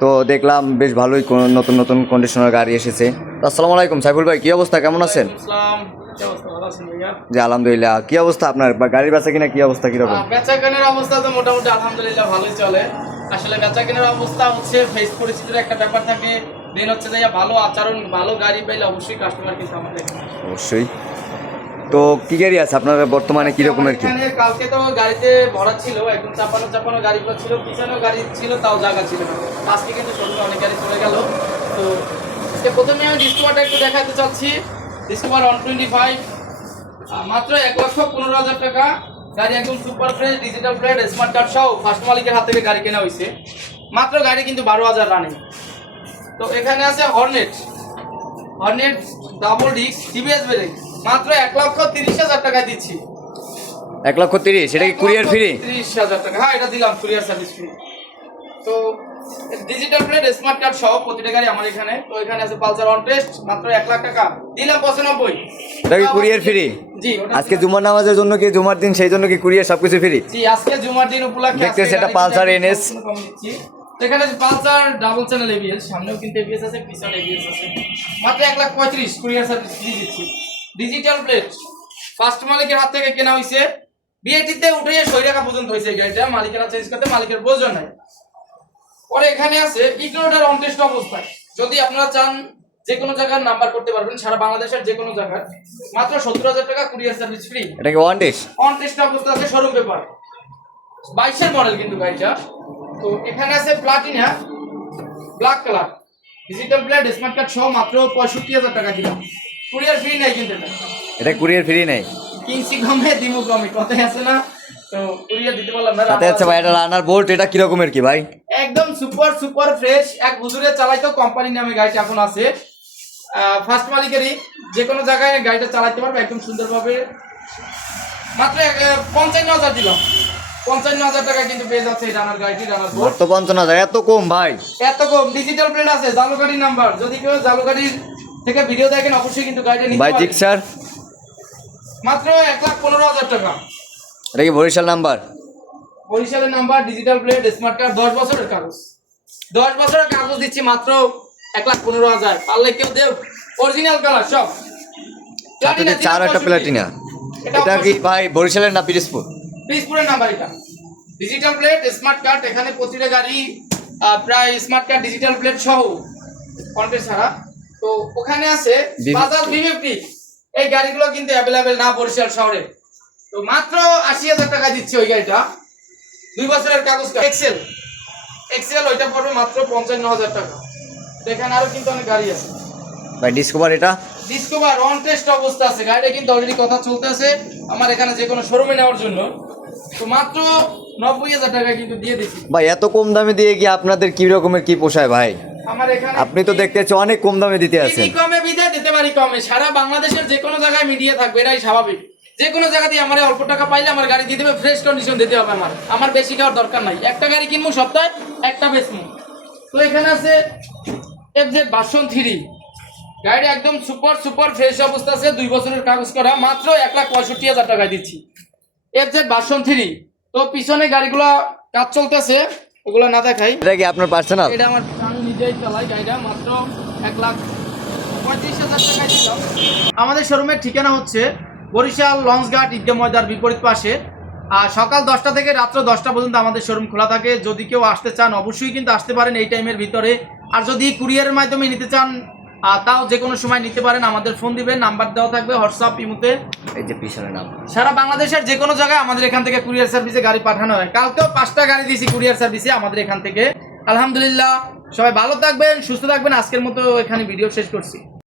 তো দেখলাম বেশ ভালোই নতুন নতুন কন্ডিশনার গাড়ি এসেছে। আসসালামু আলাইকুম সাইফুল ভাই, কি অবস্থা, কেমন আছেন? জি আলহামদুলিল্লাহ। কি অবস্থা আপনার গাড়ির বেচা কিনা, কি অবস্থা, কিরকম? বেচা কেনার অবস্থা তো মোটামুটি আলহামদুলিল্লাহ ভালোই চলে। আসলে বেচা কেনার অবস্থা হচ্ছে ফেস পরিস্থিতির একটা ব্যাপার থাকে, দেন হচ্ছে যে ভালো আচরণ ভালো গাড়ি পাইলে অবশ্যই কাস্টমার কিন্তু আমাদের অবশ্যই। তো কি গাড়ি আছে আপনার বর্তমানে, কি রকমের কি? কালকে তো গাড়িতে ভরা ছিল, একদম চাপানো গাড়ি ছিল, পিছনেও গাড়ি ছিল, তাও জায়গা ছিল না। আজকে কিন্তু শোরুমে অনেক গাড়ি চলে গেল। তো প্রথমে আমি ডিসকভারটা একটু দেখাতে চাচ্ছি। ডিসকভার 125 মাত্র 1,15,000 টাকা গাড়ি, একদম super fresh, digital plate, smart card সহ ফার্স্ট মালিকের হাত থেকে গাড়ি কেনা হয়েছে। মাত্র গাড়ি কিন্তু 12,000 রানিং। তো এখানে আছে Hornet double disc TVS brake, মাত্র 1,30,000 টাকা দিচ্ছি। 1,30,000? সেটা কি কুরিয়ার ফ্রি? 30,000 টাকা, হ্যাঁ এটা দিলাম, কুরিয়ার সার্ভিস ফ্রি। তো ডিজিটাল প্লেট স্মার্ট কার্ড সহ প্রতিটা গাড়ি আমার এখানে। তো এখানে আছে পালসার অন টেস্ট, মাত্র 1,00,000 টাকা দিলাম 95। এটা কি কুরিয়ার ফ্রি? জি। আজকে জুমার নামাজের জন্য কি, জুমার দিন সেই জন্য কি কুরিয়ার সবকিছু ফ্রি? জি, আজকে জুমার দিন উপলক্ষে দেখতে সেটা পালসার এনএস। এখানে পালসার ডাবল চ্যানেল এবিএস, সামনেও কিন্তু এবিএস আছে, পিছনে এবিএস আছে। মাত্র 1,35,000 কুরিয়ার সার্ভিস ফ্রি দিচ্ছি। ডিজিটাল প্লেট ফার্স্ট মালিকের হাত থেকে কেনা হয়েছে, বিএটিতে উঠে 6 টাকা পর্যন্ত হয়েছে গাড়িটা, মালিকেরা চেঞ্জ করতে মালিকের প্রয়োজন নাই। পরে এখানে আছে ইগনোটার অন টেস্ট অবস্থায়, যদি আপনারা চান যে কোনো জায়গার নাম্বার করতে পারবেন, সারা বাংলাদেশের যে কোনো জায়গার, মাত্র 70,000 টাকা কুরিয়ার সার্ভিস ফ্রি। এটা কি ওয়ান টেস্ট? অন টেস্ট অবস্থা আছে, শোরুম পেপার, 22 মডেল কিন্তু গাড়িটা। তো এখানে আছে Platina black colour, digital plate smart card সহ মাত্র 65,000 টাকা দিলাম। কুরিয়ার ফ্রি নাই কিন্তু এটা কুরিয়ার ফ্রি নাই। কিনছি কমে দিমু কমে, কথাই আছে না? তো কুরিয়ার দিতে বললাম না। তাতে আছে ভাই এটা রানার বোল্ট, এটা কি রকমের কি ভাই? একদম সুপার ফ্রেশ, এক হুজুরে চালাইতো, কোম্পানি নামে গাড়িটা এখন আছে, ফার্স্ট মালিকেরই, যে কোনো জায়গায় গাড়িটা চালাতে পারবে একদম সুন্দরভাবে। মাত্র 55,000 দিলাম। 55,000 টাকা কিন্তু পেয়ে যাচ্ছে এই রানার গাড়িটি। রানার বোর্ড তো 55,000 এত কম ভাই? এত কম। ডিজিটাল প্লেট আছে, জালুগাড়ি নাম্বার, যদি কেউ জালুগাড়ির থেকে ভিডিও দেখেন অবশ্যই কিন্তু গাড়িটা নিতে ভাই পারবেন। ঠিক স্যার। মাত্র 1,15,000 টাকা। এটা কি বরিশাল নাম্বার? বরিশালের number, digital plate, smart card, 10 বছরের কাগজ। 10 বছরের কাগজ দিচ্ছি মাত্র 1,15,000। পারলে কেউ দেও, অরিজিনাল কালার সব। প্লাটিনা, চার একটা প্লাটিনা। এটা কি ভাই বরিশালের না পিরোজপুর? পিরোজপুরের নাম্বার এটা। ডিজিটাল প্লেট স্মার্ট কার্ড, এখানে প্রতিটা গাড়ি প্রায় স্মার্ট কার্ড ডিজিটাল প্লেট সহ কন্টেন্ট ছাড়া। তো ওখানে আছে বাজাজ V50, এই গাড়িগুলো কিন্তু অ্যাভেলেবেল না বরিশাল শহরে। তো মাত্র 80,000 টাকা দিচ্ছে ওই গাড়িটা, 2 বছরের কাগজ। এক্সেল ওইটা পড়বে মাত্র 55,000 টাকা। এখানে আরো কিন্তু অনেক গাড়ি আছে ভাই। ডিসকভার, এটা ডিসকভার অন টেস্ট অবস্থা আছে, গাড়িটা কিন্তু অলরেডি কথা চলতেছে আমার এখানে যে কোনো শোরুমে নেওয়ার জন্য। তো মাত্র 90,000 টাকা কিন্তু দিয়ে দিচ্ছি ভাই। এত কম দামে দিয়ে কি আপনাদের কি রকমের কি পোষায় ভাই? আমার এখানে। আপনি তো দেখতেছি অনেক কম দামে দিতে আছেন। কমে বিদায় দিতে পারি কমে, সারা বাংলাদেশের যে কোনো জায়গায় মিডিয়া থাকবে, এটাই স্বাভাবিক। যে কোনো জায়গা দিয়ে আমার অল্প টাকা পাইলে আমার গাড়ি দিয়ে দেবে, ফ্রেশ কন্ডিশন দিতে হবে। আমার বেশি খাওয়ার দরকার নাই, একটা গাড়ি কিনবো সপ্তাহে একটা বেচবো। তো এখানে আছে FZ ভার্সন 3, গাড়ি একদম সুপার ফ্রেশ অবস্থা আছে, 2 বছরের কাগজ করা, মাত্র 1,65,000 টাকায় দিচ্ছি। FZ version 3। তো পিছনে গাড়িগুলো কাজ চলতেছে, ওগুলো না দেখাই। এটা কি আপনার পার্সোনাল? এটা আমার, আমি নিজেই চালাই গাড়িটা। মাত্র 1,35,000 টাকায় দিলাম। আমাদের শোরুমের ঠিকানা হচ্ছে বরিশাল লঞ্চঘাট ঈদগাহ ময়দার বিপরীত পাশে। আর সকাল 10টা থেকে রাত্র 10টা পর্যন্ত আমাদের শোরুম খোলা থাকে। যদি কেউ আসতে চান অবশ্যই কিন্তু আসতে পারেন এই টাইমের ভিতরে। আর যদি কুরিয়ারের মাধ্যমে নিতে চান তাও যে কোনো সময় নিতে পারেন, আমাদের ফোন দিবেন, নাম্বার দেওয়া থাকবে হোয়াটসঅ্যাপ ইমোতে। এই যে পিছনের নাম, সারা বাংলাদেশের যে কোনো জায়গায় আমাদের এখান থেকে কুরিয়ার সার্ভিসে গাড়ি পাঠানো হয়। কালকেও 5টা গাড়ি দিয়েছি কুরিয়ার সার্ভিসে আমাদের এখান থেকে। আলহামদুলিল্লাহ। সবাই ভালো থাকবেন, সুস্থ থাকবেন। আজকের মতো এখানে ভিডিও শেষ করছি।